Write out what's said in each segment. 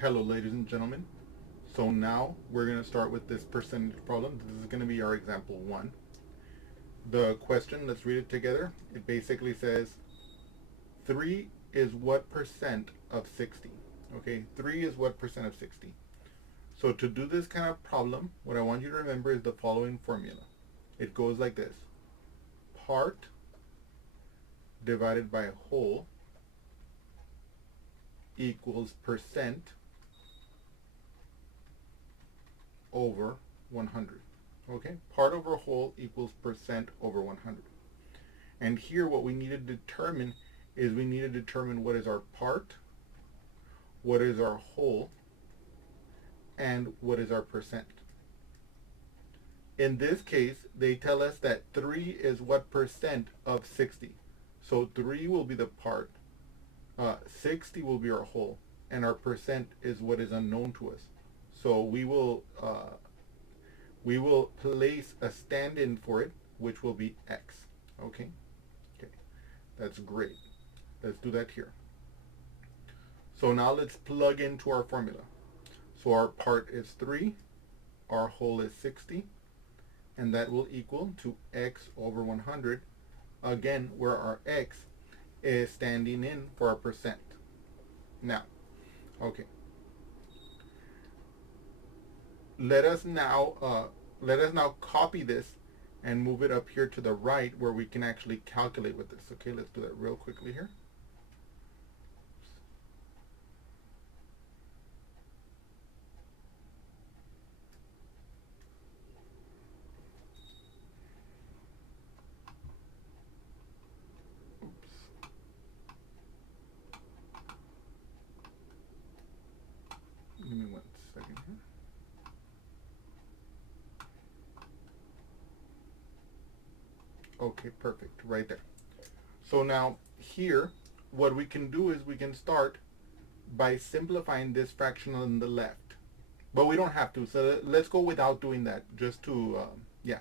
Hello, ladies and gentlemen. So now we're going to start with this percentage problem. This is going to be our example one. The question, let's read it together. It basically says 3 is what percent of 60? Okay, 3 is what percent of 60? So to do this kind of problem, what I want you to remember is the following formula. It goes like this. Part divided by whole equals percent over 100. Okay, part over whole equals percent over 100. And here what we need to determine is we need to determine what is our part, what is our whole, and what is our percent. In this case, they tell us that 3 is what percent of 60. So 3 will be the part, 60 will be our whole, and our percent is what is unknown to us. So we will place a stand-in for it, which will be x. Okay, that's great. Let's do that here. So now let's plug into our formula. So our part is 3, our whole is 60, and that will equal to x over 100, again, where our x is standing in for our percent. Now, okay. Let us now copy this and move it up here to the right where we can actually calculate with this. Okay, let's do that real quickly here. Give me 1 second here. Okay, perfect, right there. So now here, what we can do is we can start by simplifying this fraction on the left. But we don't have to, so let's go without doing that, just to, yeah.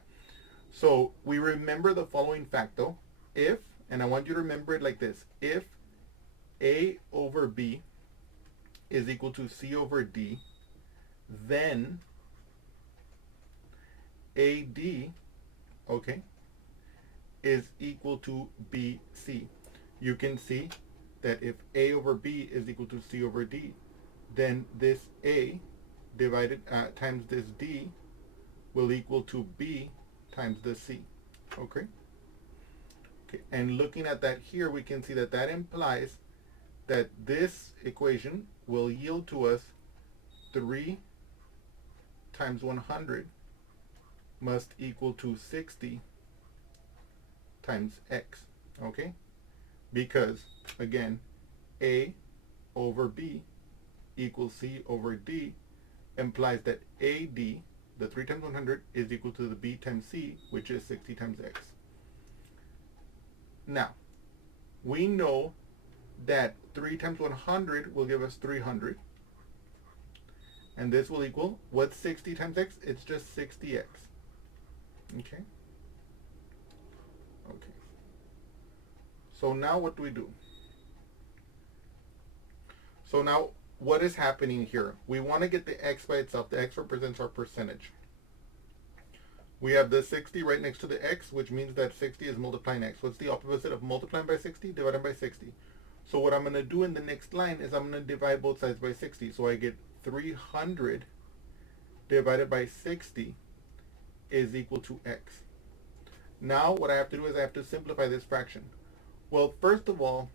So we remember the following fact though. If, and I want you to remember it like this, if A over B is equal to C over D, then AD, okay, is equal to BC. You can see that if A over B is equal to C over D, then this A divided times this D will equal to B times the C. Okay? Okay. And looking at that here, we can see that that implies that this equation will yield to us 3 times 100 must equal to 60 times x. Okay? Because, again, A over B equals C over D implies that AD, the 3 times 100, is equal to the B times C, which is 60 times x. Now, we know that 3 times 100 will give us 300. And this will equal, what's 60 times x? It's just 60x. Okay? Okay. So now what do we do? So now what is happening here? We want to get the x by itself. The x represents our percentage. We have the 60 right next to the x, which means that 60 is multiplying x. What's the opposite of multiplying by 60? Dividing by 60. So what I'm going to do in the next line is I'm going to divide both sides by 60. So I get 300 divided by 60 is equal to x. Now what I have to do is I have to simplify this fraction. Well, first of all,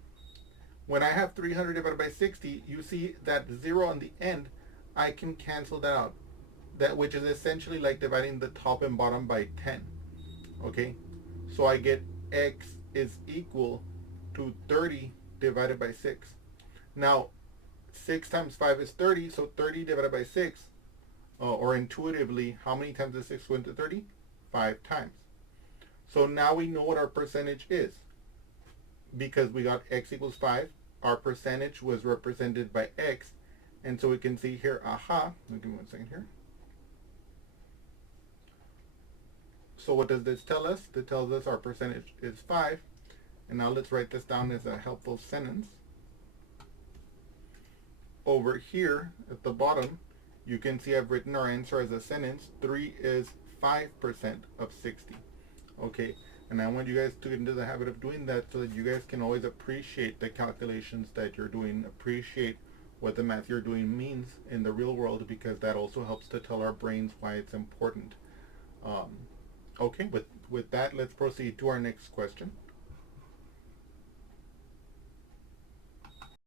when I have 300 divided by 60, you see that 0 on the end, I can cancel that out. That which is essentially like dividing the top and bottom by 10. Okay? So I get x is equal to 30 divided by 6. Now, 6 times 5 is 30, so 30 divided by 6, or intuitively, how many times does 6 go into 30? 5 times. So now we know what our percentage is. Because we got x equals 5, our percentage was represented by x, and so we can see here, aha, give me 1 second here. So what does this tell us? It tells us our percentage is 5, and now let's write this down as a helpful sentence. over here at the bottom, you can see I've written our answer as a sentence. 3 is 5% of 60. Okay, and I want you guys to get into the habit of doing that so that you guys can always appreciate the calculations that you're doing, appreciate what the math you're doing means in the real world, because that also helps to tell our brains why it's important. Okay, with that, let's proceed to our next question.